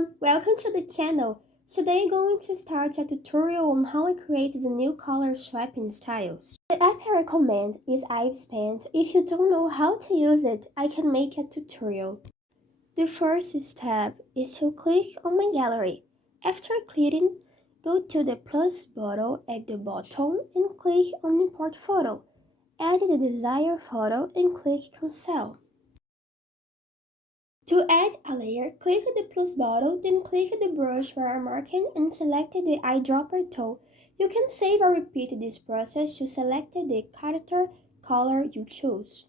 everyone, welcome to the channel. Today I'm going to start a tutorial on how I create the new color swapping styles. The app I recommend is iBespaint. If you don't know how to use it, I can make a tutorial. The first step is to click on my gallery. After clicking, go to the plus button at the bottom and click on import photo. Add the desired photo and click cancel. To add a layer, click the plus button, then click the brush where I'm marking and select the eyedropper tool. You can save or repeat this process to select the character color you choose.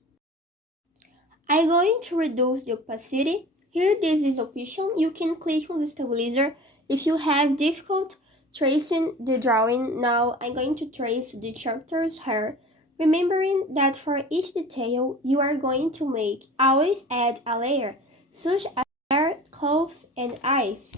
I'm going to reduce the opacity. Here this is option. You can click on the stabilizer if you have difficult tracing the drawing. Now I'm going to trace the character's hair, remembering that for each detail you are going to make, always add a layer, such as hair, clothes, and eyes.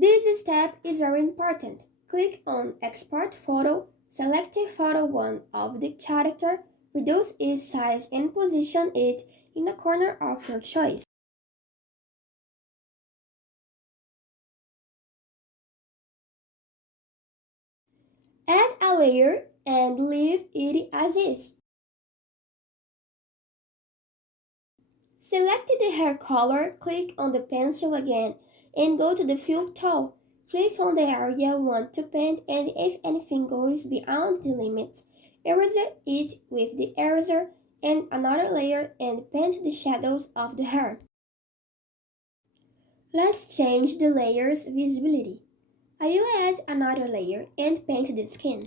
This step is very important. Click on Export Photo, select photo 1 of the character, reduce its size and position it in a corner of your choice. Add a layer and leave it as is. Select the hair color, click on the pencil again, and go to the Fill tool. Click on the area you want to paint, and if anything goes beyond the limits, erase it with the eraser and another layer and paint the shadows of the hair. Let's change the layer's visibility. I will add another layer and paint the skin.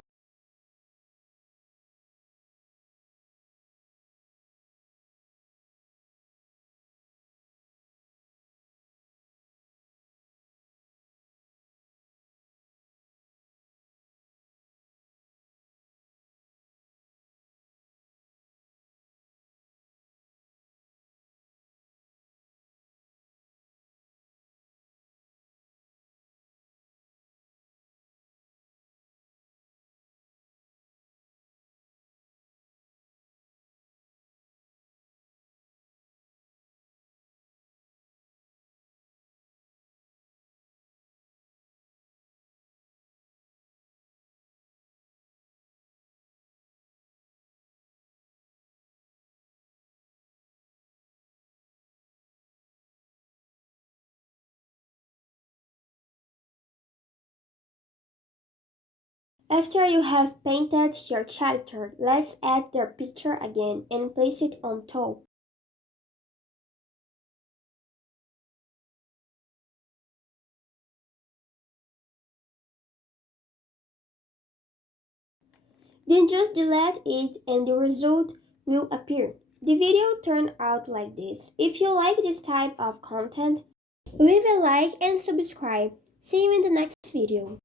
After you have painted your character, let's add their picture again and place it on top. Then just delete it and the result will appear. The video turned out like this. If you like this type of content, leave a like and subscribe. See you in the next video.